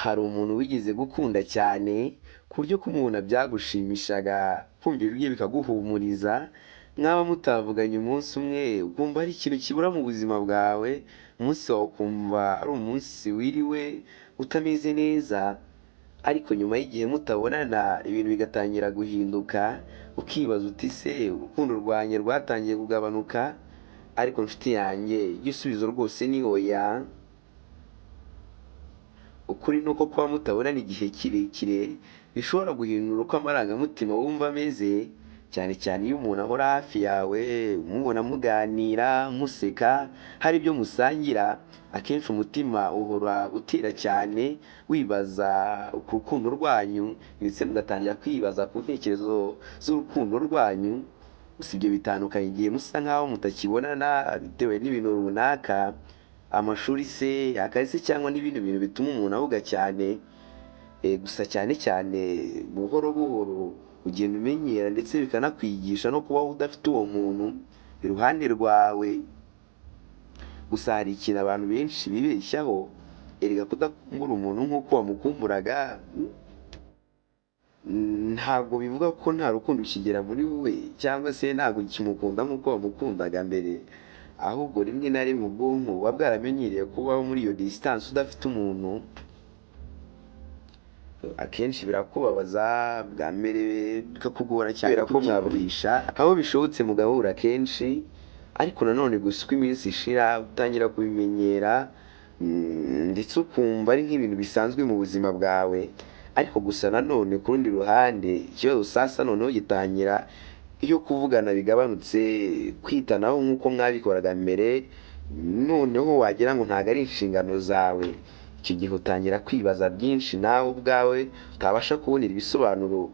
Hari umuntu wigeze gukunda cyane ku buryo kumubona byagushimishaga, kumva ijwi rye bikaguhumuriza, mwaba mutavuganye umunsi umwe ukumva hari ikintu kibura mu buzima bwawe, umunsi wawe ukumva ari umunsi wiriwe utameze neza, ariko nyuma y'igihe mutabonana ibintu bigatangira guhinduka, ukibaza uti se urukundo rwanjye rwatangiye kugabanuka? Ariko nshuti yanjye igisubizo rwose ni oya. Ukuri ni uko kuba mutabonana igihe kirekire bishobora guhindura uko amarangamutima wumva ameze, cyane cyane iyo umuntu ahora hafi yawe, mubona muganira, museka, hari ibyo musangira, akenshi umutima uhora utera cyane wibaza ku rukundo rwanyu, ndetse mugatangira kwibaza ku ntekerezo z'urukundo rwanyu. Gusa ibyo bitandukanye igihe musa nk'aho mutakibonana bitewe n'ibintu runaka, amashuri se, akazi se cyangwa n'ibindi bintu bituma umuntu avuga cyane. Gusa cyane cyane buhoro buhoro ugenda umenyera ndetse bikanakwigisha no kubaho udafite uwo muntu iruhande rwawe. Gusa hari ikintu abantu benshi bibeshyaho, erega kudakumbura umuntu nk'uko wamukumburaga ntabwo bivuga ko nta rukundo ukigera muri wowe, cyangwa se ntabwo ukimukunda nk'uko wamukundaga mbere. Ahubwo rimwe na rimwe ubwonko buba bwaramenyereye kubaho muri iyo distance udafite umuntu. Akenshi birakubabaza, bwa mbere bikakugora cyane kubera ko mwaburisha, aho bishobotse mugahura kenshi, ariko nanone gusa uko iminsi ishira utangira kubimenyera, ndetse ukumva ari nk'ibintu bisanzwe mu buzima bwawe. Ariko gusa nanone ku rundi ruhande ikibazo sasa noneho gitangira iyo kuvugana bigabanutse, kwitanaho nk'uko mwabikoraga mbere, noneho wagira ngo ntabwo ari inshingano zawe. Icyo gihe utangira kwibaza byinshi nawe ubwawe utabasha kubonera ibisobanuro,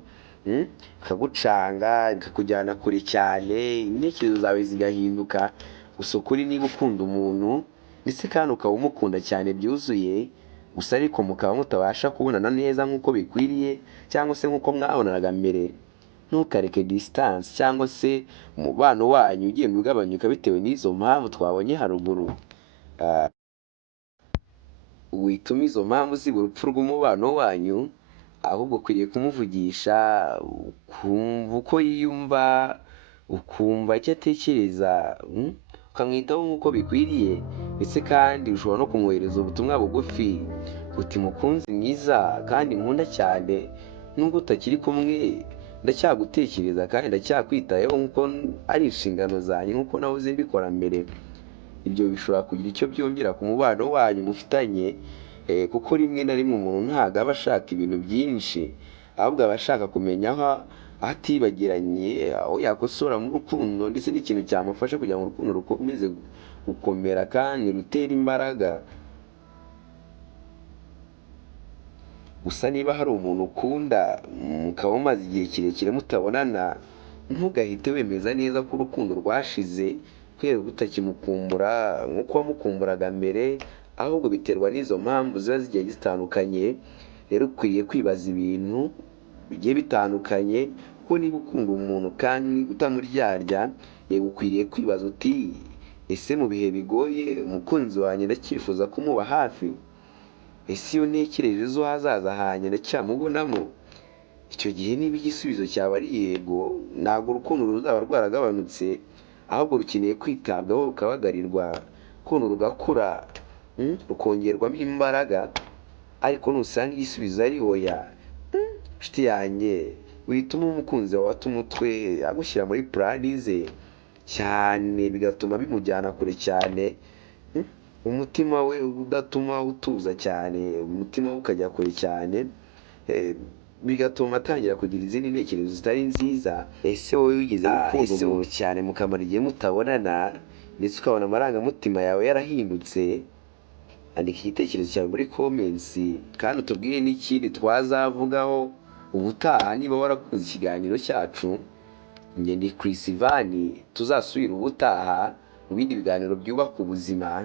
bikagucanga, bikakujyana kure cyane, intekerezo zawe zigahinduka. Gusa ukuri niba ukunda umuntu ndetse kandi ukaba umukunda cyane byuzuye, gusa ariko mukaba mutabasha kubonana neza nk'uko bikwiriye, cyangwa se nk'uko mwabonanaga mbere, ntukareke distance cyangwa se umubano wanyu ugenda ugabanyuka bitewe n'izo mpamvu twabonye haruguru. Wituma izo mpamvu ziba urupfu rw'umubano wanyu, ahubwo ukwiriye kumuvugisha, ukumva uko yiyumva, ukumva icyo atekereza, ukamwitaho nk'uko bikwiriye. Ndetse kandi ushobora no kumwohereza ubutumwa bugufi uti mukunzi mwiza kandi nkunda cyane, nubwo utakiri kumwe ndacyagutekereza kandi ndacyakwitayeho nk'uko ari inshingano zanjye nk'uko nahoze mbikora mbere. Ibyo bishobora kugira icyo byongera ku mubano wanyu mufitanye, kuko rimwe na rimwe umuntu ntabwo aba ashaka ibintu byinshi, ahubwo aba ashaka kumenya aho atibagiranye, aho yakosora mu rukundo, ndetse n'ikintu cyamufasha kugira ngo urukundo rukomeze gukomera kandi rutere imbaraga. Gusa niba hari umuntu ukunda mukaba mumaze igihe kirekire mutabonana, ntugahite wemeza neza ko urukundo rwashize kubera ko utakimukumbura nk'uko wamukumburaga mbere, ahubwo biterwa n'izo mpamvu ziba zigiye zitandukanye. Rero ukwiriye kwibaza ibintu bigiye bitandukanye, kuko niba ukunda umuntu kandi utamuryarya, ukwiriye kwibaza uti ese mu bihe bigoye umukunzi wanjye ndacyifuza kumuba hafi? Ese iyo ntekereje ejo hazaza hanjye ndacyamubonamo? Icyo gihe niba igisubizo cyaba ari yego, ntabwo urukundo ruzaba rwaragabanutse, ahubwo rukeneye kwitabwaho rukabagarirwa, urukundo rugakura, rukongerwamo imbaraga. Ariko nusanga igisubizo ari oya, nshuti yanjye, wituma umukunzi wawe ata umutwe agushyira muri plani ze cyane, bigatuma bimujyana kure cyane, umutima we udatuma utuza cyane, umutima we ukajya kure cyane, bigatuma atangira kugira izindi ntekerezo zitari nziza. Ese wowe wigeze gukunda umuntu cyane mukamara igihe mutabonana, ndetse ukabona amarangamutima yawe yarahindutse? Andika igitekerezo cyawe muri comments, kandi utubwire n'ikindi twazavugaho ubutaha niba warakunze ikiganiro cyacu. Njye ndi Chris Van, tuzasubira ubutaha mu bindi biganiro byubaka ubuzima.